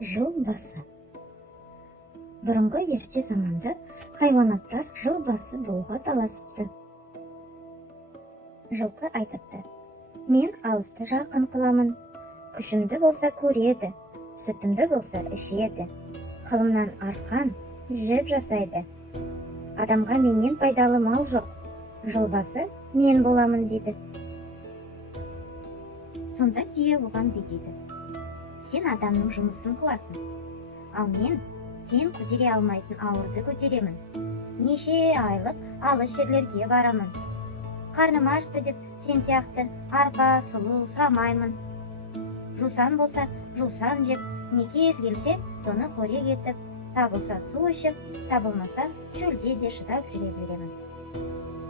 Жыл басы. Бұрынғы ерте заманда хайуанаттар жыл басы болуға таласыпты. Жылқы айтыпты: мен алысты жақын қыламын, күшімді болса көреді, сүтімді болса ішеді, қылымнан арқан жіп жасайды. Адамға менен пайдалы мал жоқ, жыл басы мен боламын дейді. Сонда түйе оған бүйтеді: сен адамның жұмысын қыласың, ал мен сен көтере алмайтын ауырды көтеремін. Неше айлық алыс жерлерге барамын. Қарным ашты деп сен сияқты арпа, сұлу сұрамаймын. Жусан болса жусан жеп, не кез келсе соны қорек етіп, табылса су ішіп, табылмаса шөлде де шыдап жүре беремін.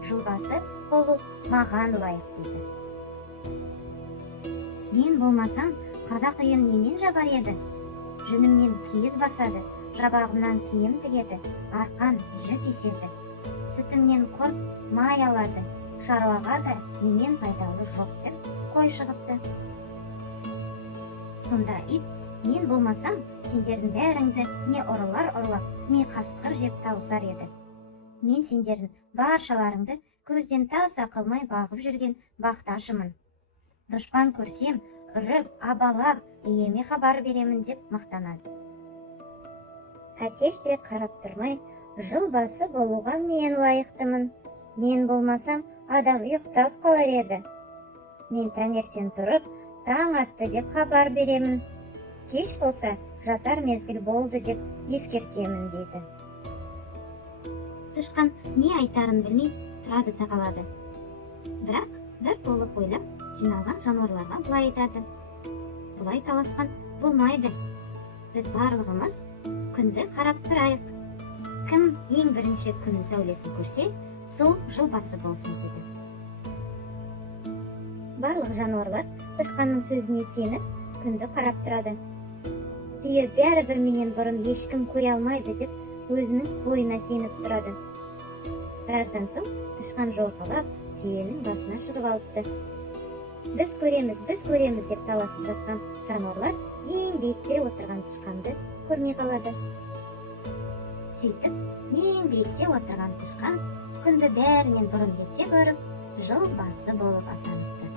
Жыл басы болу маған лайық дейді. Мен болмасам, қазақ үйін немен жабар еді? Жүнімнен киіз басады, жабағымнан киім тігеді, арқан жіп еседі. Сүтімнен құрт май алады, шаруаға да менен пайдалы жоқ деп қой шығыпты. Сонда ит: мен болмасам, сендердің бәріңді не ұрылар ұрлап, не қасқыр жеп тауысар еді. Мен сендердің баршаларыңды көзден таса қылмай бағып жүрген бақташымын. Дұшпан көрсем, үріп, абалап, иеме хабар беремін деп мақтанады. Әтеш те қарап тұрмай: жыл басы болуға мен лайықтымын. Мен болмасам, адам ұйықтап қалар еді. Мен таңертең тұрып, таң атты деп хабар беремін. Кеш болса, жатар мезгіл болды деп ескертемін дейді. Тышқан не айтарын білмей тұрады тағалады. Бірақ бір толық ойлап, жиналған жануарларға бұлай айтады: бұлай таласқан болмайды. Біз барлығымыз күнді қарап тұрайық. Кім ең бірінші күн сәулесін көрсе, сол жыл басы болсын деді. Барлық жануарлар тышқанның сөзіне сеніп, күнді қарап тұрады. Түйе бәрібір менен бұрын ешкім көре алмайды деп өзінің бойына сеніп тұрады. Біраздан соң тышқан жорғалап түйенің басына шығып алыпты. Біз көреміз деп таласып жатқан жануарлар ең биікте отырған тышқанды көрмей қалады. Сөйтіп, ең биікте отырған тышқан күнді бәрінен бұрын ерте көріп, жыл басы болып атаныпты.